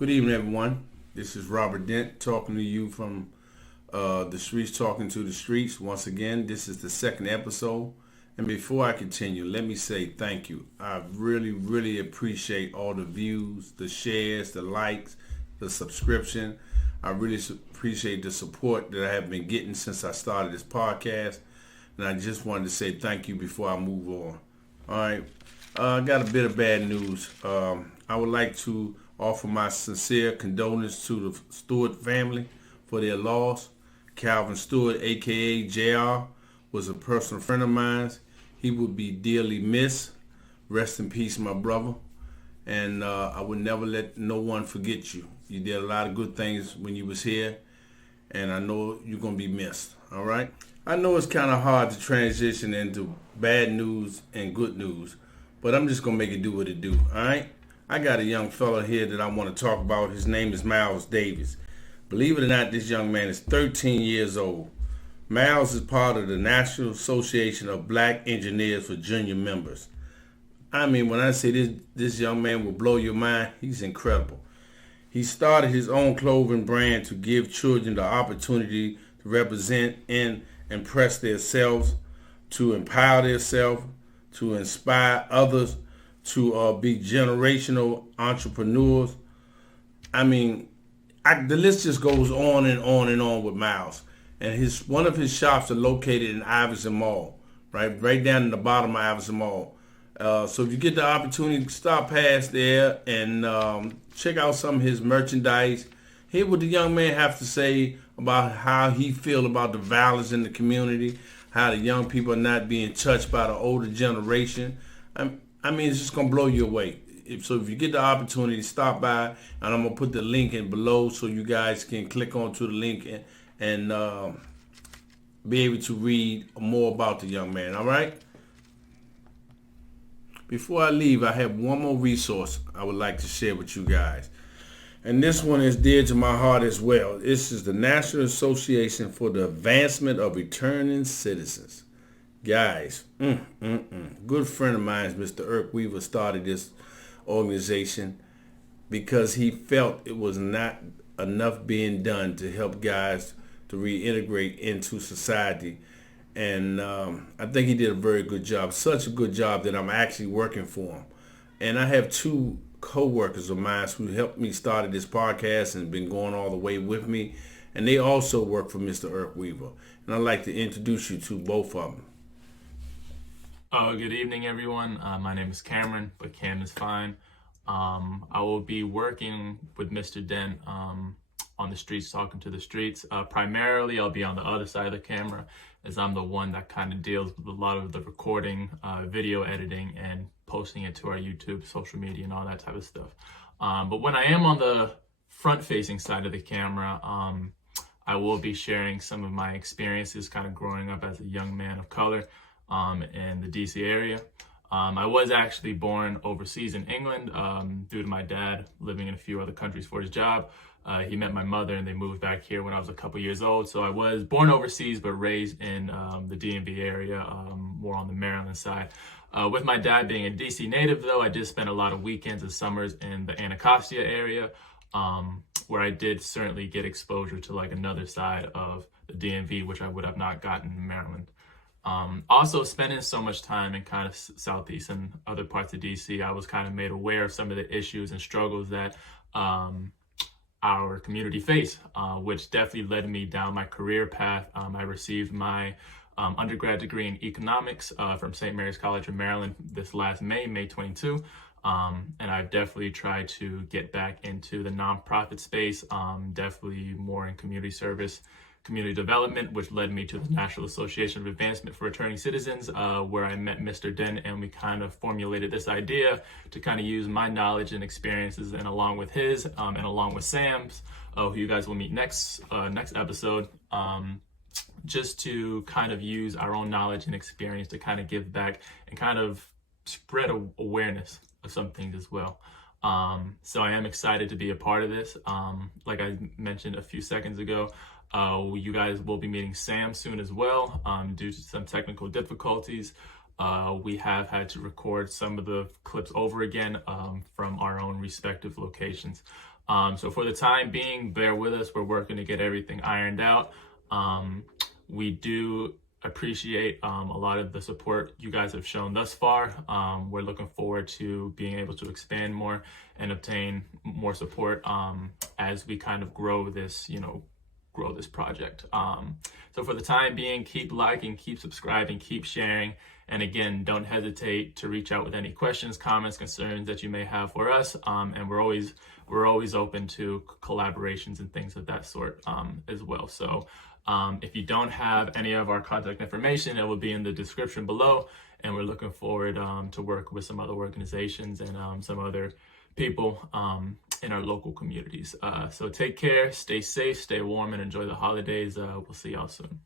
Good evening, everyone. This is Robert Dent talking to you from the streets talking to the streets. Once again, this is the second episode. And before I continue, let me say thank you. I really appreciate all the views, the shares, the likes, the subscription. I really appreciate the support that I have been getting since I started this podcast. And I just wanted to say thank you before I move on. All right. I got a bit of bad news. I would like to offer my sincere condolences to the Stewart family for their loss. Calvin Stewart, aka JR, was a personal friend of mine. He would be dearly missed. Rest in peace, my brother. And I would never let no one forget you. You did a lot of good things when you was here, and I know you're going to be missed, all right? I know it's kind of hard to transition into bad news and good news, but I'm just going to make it do what it do, all right? I got a young fella here that I want to talk about. His name is Miles Davis. Believe it or not, this young man is 13 years old. Miles is part of the National Association of Black Engineers for Junior Members. I mean, when I say this young man will blow your mind, he's incredible. He started his own clothing brand to give children the opportunity to represent and impress themselves, to empower themselves, to inspire others, to be generational entrepreneurs. I mean, the list just goes on and on and on with Miles. And one of his shops are located in Iverson Mall, right down in the bottom of Iverson Mall. So if you get the opportunity, stop past there and check out some of his merchandise. Hear what the young man have to say about how he feel about the violence in the community, how the young people are not being touched by the older generation. I mean, it's just going to blow you away. So if you get the opportunity, stop by, and I'm going to put the link in below so you guys can click onto the link and be able to read more about the young man, all right? Before I leave, I have one more resource I would like to share with you guys. And this one is dear to my heart as well. This is the National Association for the Advancement of Returning Citizens. Guys, good friend of mine, Mr. Irk Weaver, started this organization because he felt it was not enough being done to help guys to reintegrate into society. And I think he did a very good job, such a good job that I'm actually working for him. And I have two co-workers of mine who helped me start this podcast and been going all the way with me. And they also work for Mr. Irk Weaver. And I'd like to introduce you to both of them. Good evening, everyone. My name is Cameron, but Cam is fine. I will be working with Mr. Dent on the streets, talking to the streets. Primarily, I'll be on the other side of the camera, as I'm the one that kind of deals with a lot of the recording, video editing, and posting it to our YouTube, social media, and all that type of stuff. But when I am on the front-facing side of the camera, I will be sharing some of my experiences kind of growing up as a young man of color in the DC area. I was actually born overseas in England due to my dad living in a few other countries for his job. He met my mother and they moved back here when I was a couple years old. So I was born overseas but raised in the DMV area, more on the Maryland side. With my dad being a DC native, though, I did spend a lot of weekends and summers in the Anacostia area, where I did certainly get exposure to like another side of the DMV, which I would have not gotten in Maryland. Also spending so much time in kind of Southeast and other parts of DC, I was kind of made aware of some of the issues and struggles that our community face, which definitely led me down my career path. I received my undergrad degree in economics from St. Mary's College of Maryland this last May 22. And I've definitely tried to get back into the nonprofit space, definitely more in community service, community development, which led me to the National Association of Advancement for Returning Citizens, where I met Mr. Dent, and we kind of formulated this idea to kind of use my knowledge and experiences, and along with his, and along with Sam's, who you guys will meet next episode, just to kind of use our own knowledge and experience to kind of give back and kind of spread awareness of some things as well. So I am excited to be a part of this. Like I mentioned a few seconds ago, you guys will be meeting Sam soon as well, due to some technical difficulties. We have had to record some of the clips over again from our own respective locations. So for the time being, bear with us. We're working to get everything ironed out. We do appreciate a lot of the support you guys have shown thus far. We're looking forward to being able to expand more and obtain more support as we kind of grow this project. So for the time being, keep liking, keep subscribing, keep sharing. And again, don't hesitate to reach out with any questions, comments, concerns that you may have for us. And we're always open to collaborations and things of that sort as well. So if you don't have any of our contact information, it will be in the description below. And we're looking forward to work with some other organizations and some other people in our local communities. So take care, stay safe, stay warm, and enjoy the holidays. We'll see y'all soon.